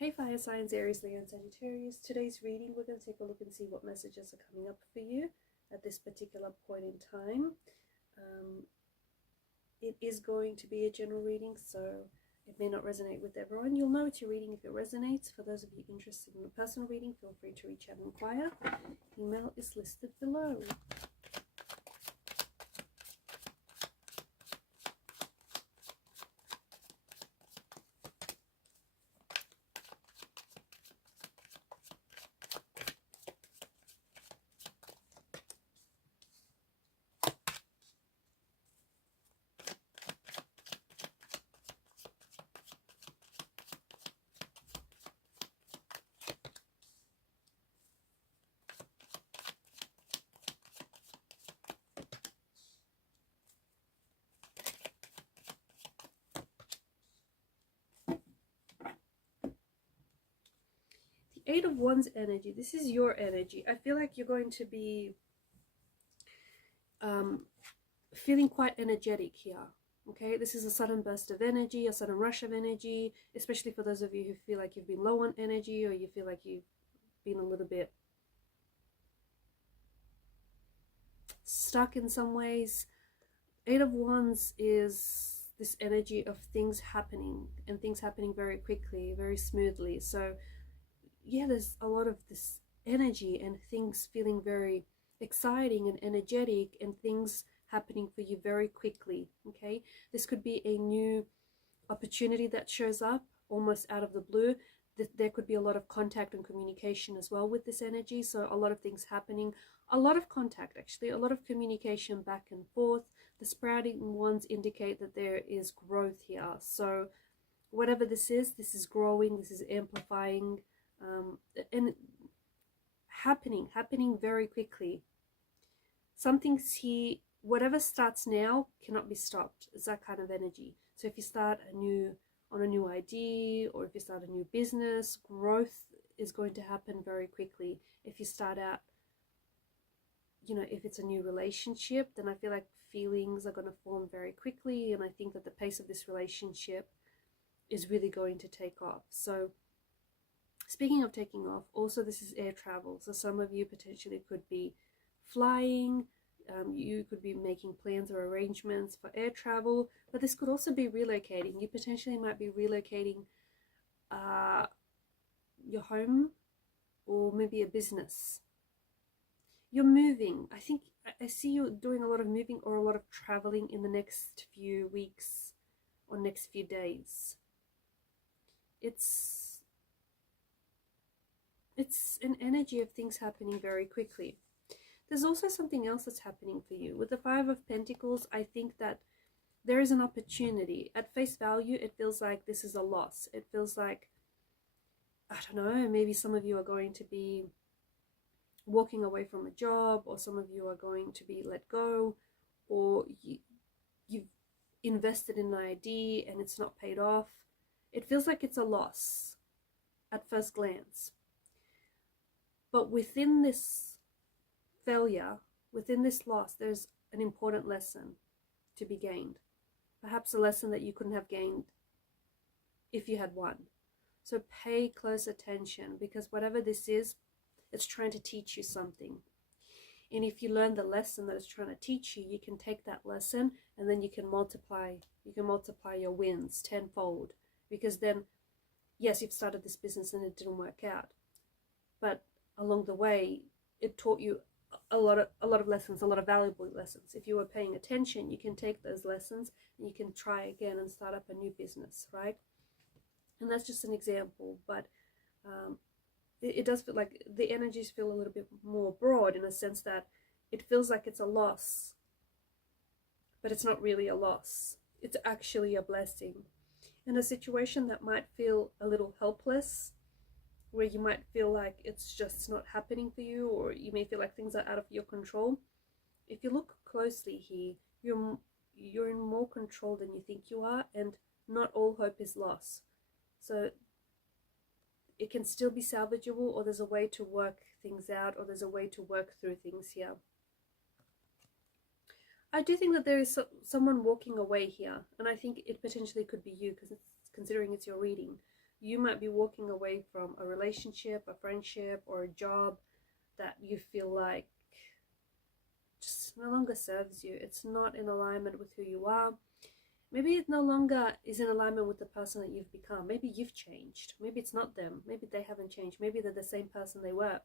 Hey fire signs, Aries, Leo and Sagittarius. Today's reading, we're going to take a look and see what messages are coming up for you at this particular point in time. It is going to be a general reading, so it may not resonate with everyone. You'll know it's your reading if it resonates. For those of you interested in a personal reading, feel free to reach out and inquire. Email is listed below. Eight of Wands energy. This is your energy. I feel like you're going to be feeling quite energetic here. Okay, this is a sudden burst of energy, a sudden rush of energy, especially for those of you who feel like you've been low on energy, or you feel like you've been a little bit stuck in some ways. Eight of Wands is this energy of things happening, and things happening very quickly, very smoothly. So yeah, there's a lot of this energy and things feeling very exciting and energetic, and things happening for you very quickly. Okay, this could be a new opportunity that shows up almost out of the blue. There could be a lot of contact and communication as well with this energy. So a lot of things happening, a lot of contact, actually, a lot of communication back and forth. The sprouting ones indicate that there is growth here. So whatever this is growing, this is amplifying, and happening very quickly. Something's here. Whatever starts now cannot be stopped. It's that kind of energy. So if you start on a new idea, or if you start a new business, growth is going to happen very quickly. If you start out, if it's a new relationship, then I feel like feelings are going to form very quickly, and I think that the pace of this relationship is really going to take off. So speaking of taking off, also this is air travel. So some of you potentially could be flying. You could be making plans or arrangements for air travel, but this could also be relocating. You potentially might be relocating your home, or maybe a business. You're moving. I see you doing a lot of moving or a lot of traveling in the next few weeks or next few days. It's an energy of things happening very quickly. There's also something else that's happening for you. With the Five of Pentacles, I think that there is an opportunity. At face value, it feels like this is a loss. It feels like, I don't know, maybe some of you are going to be walking away from a job, or some of you are going to be let go, or you've invested in an idea and it's not paid off. It feels like it's a loss at first glance. But within this failure, within this loss, there's an important lesson to be gained. Perhaps a lesson that you couldn't have gained if you had won. So pay close attention, because whatever this is, it's trying to teach you something. And if you learn the lesson that it's trying to teach you, you can take that lesson and then you can multiply your wins tenfold. Because then, yes, you've started this business and it didn't work out, but along the way, it taught you a lot of lessons, a lot of valuable lessons. If you were paying attention, you can take those lessons and you can try again and start up a new business, right? And that's just an example, but it does feel like the energies feel a little bit more broad, in a sense that it feels like it's a loss, but it's not really a loss. It's actually a blessing. In a situation that might feel a little helpless, where you might feel like it's just not happening for you, or you may feel like things are out of your control. If you look closely here, you're in more control than you think you are, and not all hope is lost. So it can still be salvageable, or there's a way to work things out, or there's a way to work through things here. I do think that there is someone walking away here, and I think it potentially could be you, because considering it's your reading. You might be walking away from a relationship, a friendship, or a job that you feel like just no longer serves you. It's not in alignment with who you are. Maybe it no longer is in alignment with the person that you've become. Maybe you've changed. Maybe it's not them. Maybe they haven't changed. Maybe they're the same person they were,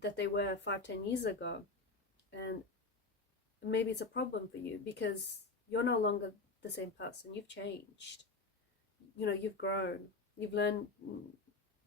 that they were 5-10 years ago. And maybe it's a problem for you because you're no longer the same person. You've changed. You know, you've grown. You've learned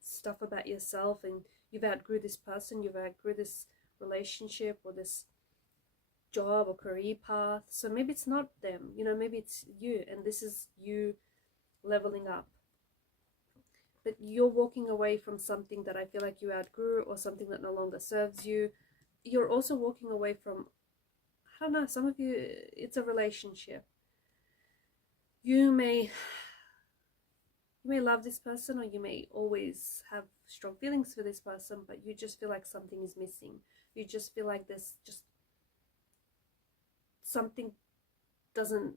stuff about yourself, and you've outgrew this person. You've outgrew this relationship or this job or career path. So maybe it's not them, you know, maybe it's you, and this is you leveling up. But you're walking away from something that I feel like you outgrew, or something that no longer serves you. You're also walking away from, I don't know, some of you, it's a relationship. You may love this person, or you may always have strong feelings for this person, but you just feel like something is missing. You just feel like there's just something doesn't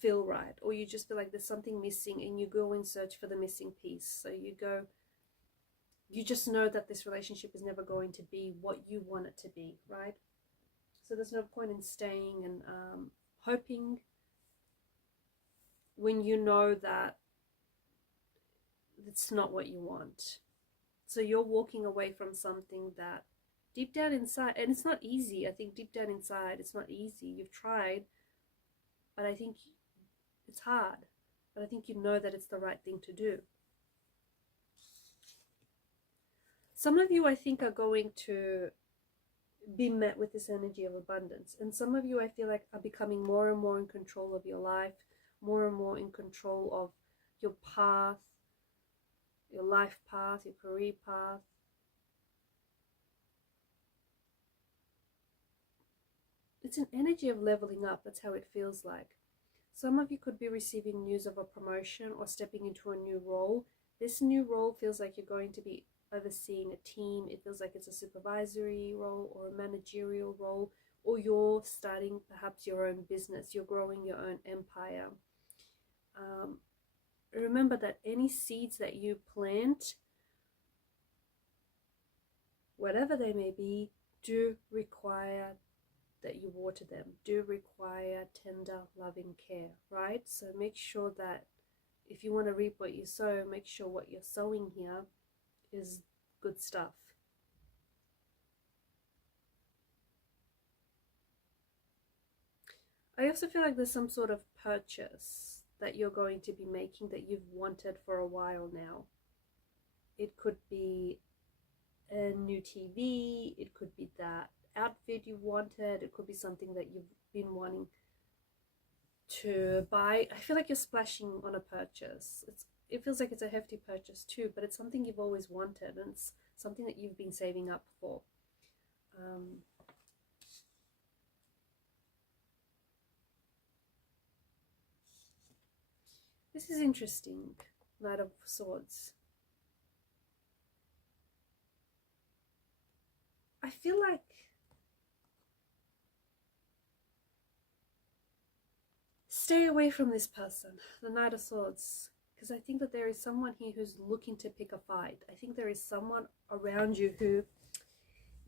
feel right, or you just feel like there's something missing, and you go in search for the missing piece. So you just know that this relationship is never going to be what you want it to be, right? So there's no point in staying and hoping when you know that it's not what you want. So you're walking away from something that deep down inside, and it's not easy. I think deep down inside, it's not easy. You've tried, but I think it's hard. But I think you know that it's the right thing to do. Some of you, I think, are going to be met with this energy of abundance. And some of you, I feel like, are becoming more and more in control of your life, more and more in control of your path, your life path, your career path. It's an energy of leveling up. That's how it feels like. Some of you could be receiving news of a promotion or stepping into a new role. This new role feels like you're going to be overseeing a team. It feels like it's a supervisory role or a managerial role, or you're starting perhaps your own business. You're growing your own empire. Remember that any seeds that you plant, whatever they may be, do require that you water them, do require tender, loving care, right? So make sure that if you want to reap what you sow, make sure what you're sowing here is good stuff. I also feel like there's some sort of purchase that you're going to be making that you've wanted for a while now. It could be a new TV, it could be that outfit you wanted, it could be something that you've been wanting to buy. I feel like you're splashing on a purchase. It feels like it's a hefty purchase too, but it's something you've always wanted, and it's something that you've been saving up for. This is interesting. Knight of Swords. I feel like stay away from this person, the Knight of Swords, because I think that there is someone here who's looking to pick a fight. I think there is someone around you who,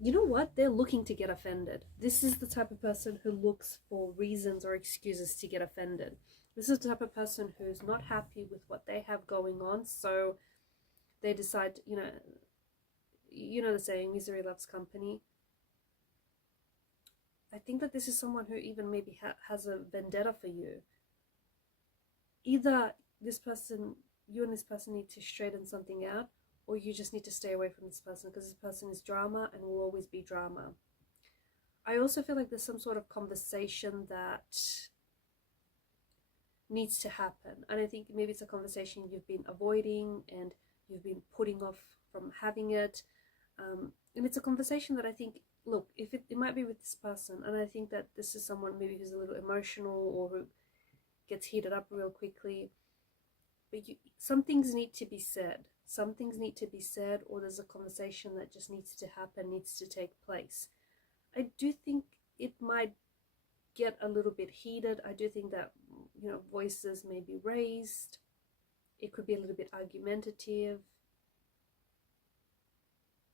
you know what, they're looking to get offended. This is the type of person who looks for reasons or excuses to get offended. This is the type of person who's not happy with what they have going on, so they decide, you know the saying, misery loves company. I think that this is someone who even maybe has a vendetta for you. Either this person, you and this person need to straighten something out, or you just need to stay away from this person, because this person is drama and will always be drama. I also feel like there's some sort of conversation that needs to happen, and I think maybe it's a conversation you've been avoiding and you've been putting off from having it, and it's a conversation that I think, look, if it might be with this person, and I think that this is someone maybe who's a little emotional or who gets heated up real quickly, but some things need to be said. Some things need to be said, or there's a conversation that just needs to happen, needs to take place. I do think it might get a little bit heated. I do think that, voices may be raised. It could be a little bit argumentative.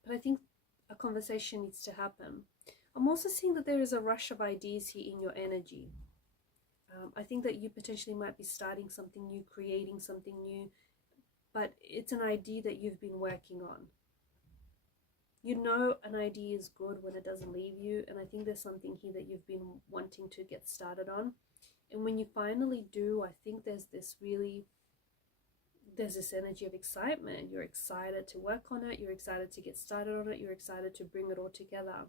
But I think a conversation needs to happen. I'm also seeing that there is a rush of ideas here in your energy. I think that you potentially might be starting something new, creating something new, but it's an idea that you've been working on. You know an idea is good when it doesn't leave you, and I think there's something here that you've been wanting to get started on. And when you finally do, I think there's this energy of excitement. You're excited to work on it, you're excited to get started on it, you're excited to bring it all together.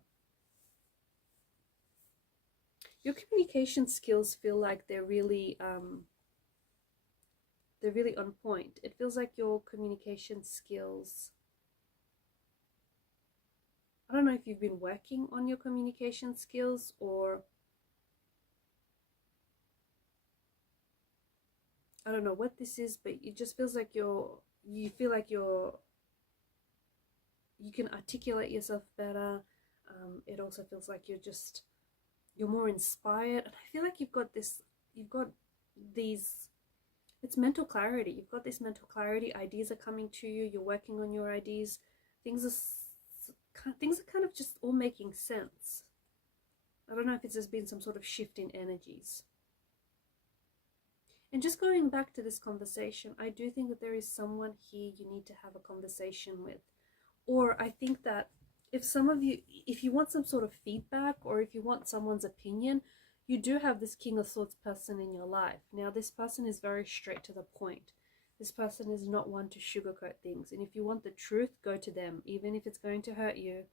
Your communication skills feel like they're really on point. It feels like your communication skills, I don't know if you've been working on your communication skills, or I don't know what this is, but it just feels like you feel like you can articulate yourself better. It also feels like you're more inspired, and I feel like you've got these, it's mental clarity. You've got this mental clarity. Ideas are coming to you. You're working on your ideas. Things are kind of just all making sense. I don't know if it's just been some sort of shift in energies. And just going back to this conversation, I do think that there is someone here you need to have a conversation with. Or I think that if you want some sort of feedback, or if you want someone's opinion, you do have this King of Swords person in your life. Now, this person is very straight to the point. This person is not one to sugarcoat things. And if you want the truth, go to them, even if it's going to hurt you.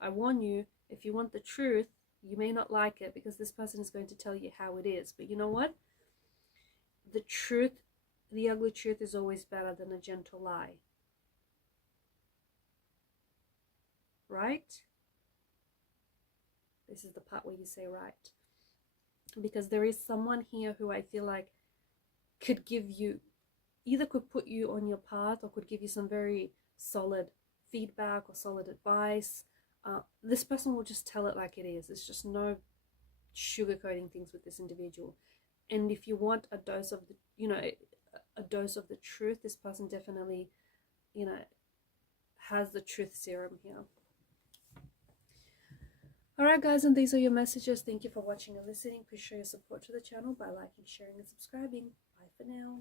I warn you, if you want the truth, you may not like it, because this person is going to tell you how it is. But you know what? The truth, the ugly truth, is always better than a gentle lie. Right? This is the part where you say right. Because there is someone here who I feel like could put you on your path, or could give you some very solid feedback or solid advice. This person will just tell it like it is. It's just no sugarcoating things with this individual. And if you want a dose of the truth, this person definitely, has the truth serum here. Alright guys, and these are your messages. Thank you for watching and listening. Please show your support to the channel by liking, sharing, and subscribing. Bye for now.